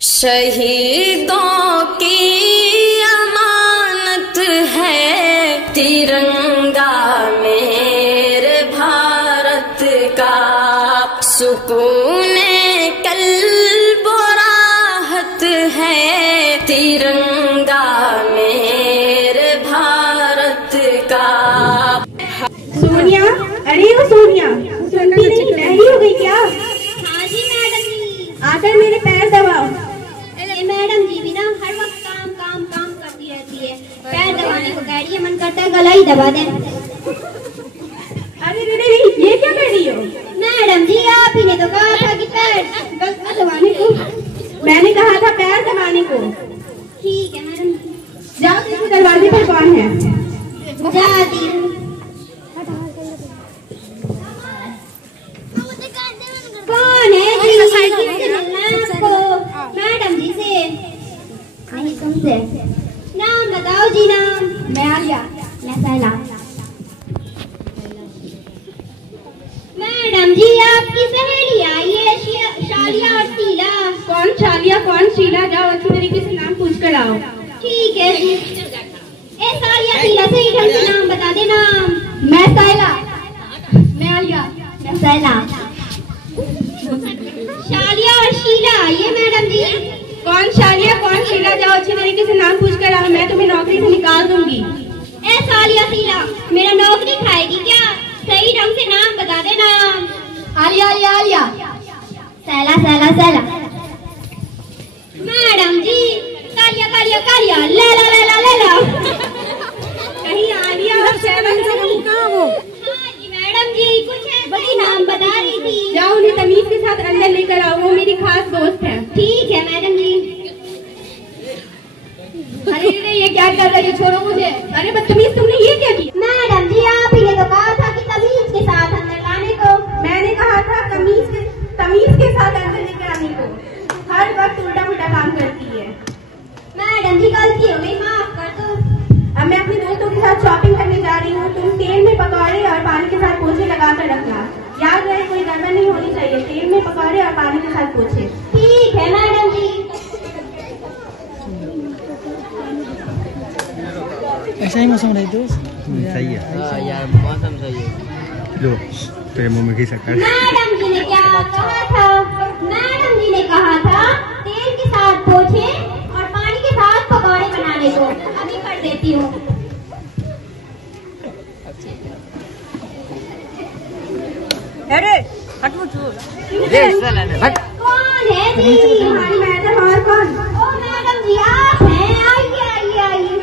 शहीदों की अमानत है तिरंगा मेरे भारत का, सुकून कल्ब राहत है तिरंगा मेरे भारत का। सोनिया, अरे वो सोनिया, सुनती नहीं, बहरी हो गई क्या? हाँ जी मैडम जी। आकर मेरे पैर दबाओ। मैडम जी भी ना हर वक्त काम करती रहती है, पैर दबाने को कह रही है, मन करता है गला ही दबा दे। अरे रे ये क्या कर रही हो? मैडम जी आप ही ने तो कहा था कि पैर दबाने को। मैंने कहा था पैर दबाने को। ठीक है मैडम। जाओ देखो दरवाजे पर कौन है। जाती हूँ। कौन है जी? आपको मैडम जी से नहीं, तुमसे। नाम बताओ जी। नाम? मैं आलिया। मैं सैला। मैडम जी आपकी सहेली आई है शालिया और शीला। कौन शालिया कौन शीला? जाओ अच्छी तरीके से नाम पूछ कर आओ। ठीक है जी। ए शालिया शीला सही ढंग से नाम बता दे। नाम? मैं सैला। मैं आलिया। मैं सैला। शालिया और शीला आइए मैडम जी। कौन शालिया कौन शीला? जाओ अच्छी तरीके से नाम पूछ कर आओ, मैं तुम्हें नौकरी से निकाल दूंगी। ए शालिया शीला मेरा नौकरी खाएगी क्या? सही ढंग से नाम बता दे। नाम? आलिया आलिया आलिया। सैला सैला सैला। मैडम जी कालिया कालिया कालिया लैला लैला लैला। कहीं आलिया और सैला से कहाँ हो? हाँ जी मैडम जी कुछ ऐसे नाम बता रही थी। जाओ उन्हें तमीज के साथ अंदर लेकर आओ, वो मेरी खास दोस्त है। ठीक है मैडम जी। अरे ये क्या कर रही है? छोड़ो मुझे। अरे बदतमीज तुमने ये क्या किया? मैडम जी आप ही ने तो कहा था कि तमीज के साथ अंदर लाने को। मैंने कहा था तमीज के साथ अंदर लेकर आने को। हर वक्त उल्टा पुल्टा काम करती है। मैडम जी गलती हो गई, माफ कर दो। अब मैं अपने दोस्तों के साथ शॉपिंग करने जा रही हूँ। तुम तेल में पकौड़े और पानी के साथ पोछे लगा कर रखना। याद रहे कोई गड़बड़ नहीं होनी चाहिए। तेल में पकौड़े और पानी के साथ पोछे। ठीक है मैडम जी। ऐसा ही मौसम रही दोस्त। सही है। हाँ यार मौसम सही है। लो तेरे मुंह में घी शक्कर। मैडम जी ने क्या कहा था? मैडम जी ने कहा था तेल के साथ पोछे और पानी के साथ पकौड़े बनाने को। अभी कर देती हूँ। अरे हट मुझ। कौन है जी? तुम्हारी मैडम और कौन? ओ मैडम जी आप हैं? आइए आइए आइए।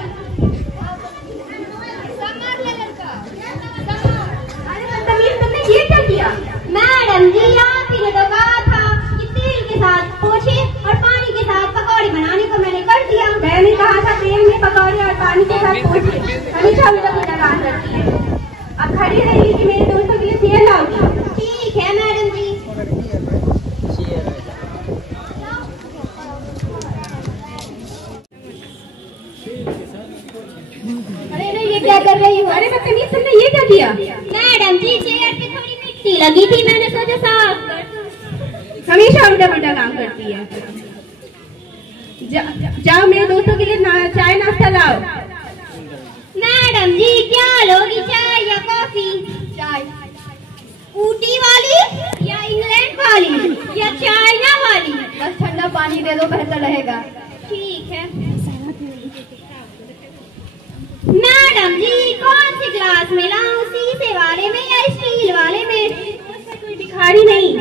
अरे बदतमीज तुमने ये क्या किया? मैडम जी आप ही ने तो कहा था कि तेल के साथ पोछे और पानी के साथ पकौड़े बनाने को। मैंने कर दिया। मैंने कहा था तेल में पकौड़े और पानी के साथ पोछे। हमेशा उल्टा पुल्टा काम करती है। अब खड़ी रही कि मेरे दोस्तों के लिए तेल लाओगी। ठीक है मैडम जी। अरे नहीं ये क्या कर रही हो? अरे बदतमीज तुमने ये क्या किया? मैडम जी चेयर पे थोड़ी मिट्टी लगी थी, मैंने सोचा साफ कर दूं। हमेशा उल्टा पुल्टा काम करती है। जाओ मेरे दोस्तों के लिए चाय नाश्ता लाओ। मैडम जी क्या लोगी, चाय या कॉफी? चाय। ऊटी वाली या इंग्लैंड वाली या चाइना वाली? बस ठंडा पानी दे दो, बेहतर रहेगा। ठीक है। मैडम जी कौन से ग्लास में लाऊं, शीशे वाले में या स्टील वाले में? कोई भिखारी नहीं।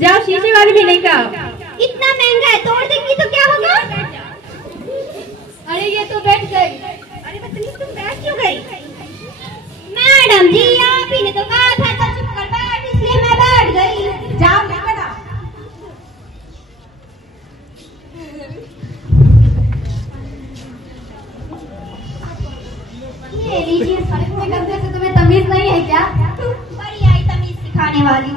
जाओ शीशे वाले में लेकर आओ। इतना महंगा है, तोड़ देंगी तो क्या होगा? अरे ये तो बैठ गई। अरे बदतमीज तुम बैठ क्यों गई? मैडम जी आप ही ने तो कहा था तो चुप कर बैठ, इसलिए मैं बैठ गई। जाओ लेकर आओ। ये लीजिए। से तुम्हें तमीज नहीं है क्या? बड़ी आई तमीज सिखाने वाली।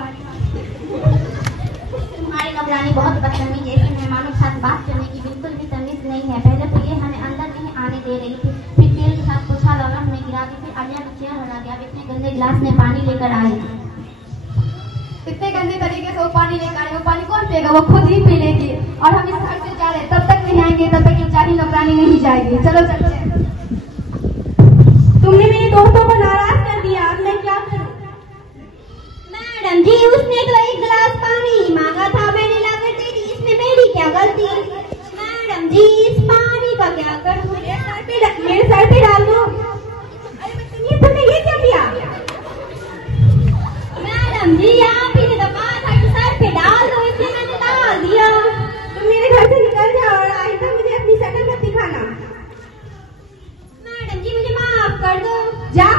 तुम्हारी नौकरानी बहुत बदतमीज है। मेहमानों के साथ बात करने की बिल्कुल भी तमीज नहीं है। पहले तो ये हमें अंदर नहीं आने दे रही थी, फिर तेल के साथ पोछा लगा हमें गिरा दी, फिर आलिया का चेयर हरा गया। इतने गंदे गिलास में पानी लेकर आई। इतने गंदे तरीके से वो पानी लेकर आए, वो पानी कौन पिएगा? वो खुद ही पी लेगी। और हम इस घर से लेके जाएंगे तब तक बेचारी नौकरानी नहीं जाएगी। चलो चलते हैं। तुमने मेरे दोस्तों को नाराज कर दिया, अब मैं क्या करूं? मैडम जी उसने तो एक गिलास पानी मांगा था, मैंने लाकर दे दी, इसमें मेरी क्या गलती? मैडम जी इस पानी का क्या करूं? मेरे सर पे डाल दो। अरे बदतमीज, तुमने ये क्या किया? मैडम जी आप ही ने तो कहा था कि सर पे डाल दो, इसलिए मैंने डाल दिया। तुम मेरे घर से निकल जाओ और आइंदा मुझे अपनी शक्ल मत दिखाना। मैडम जी मुझे माफ कर दो। जा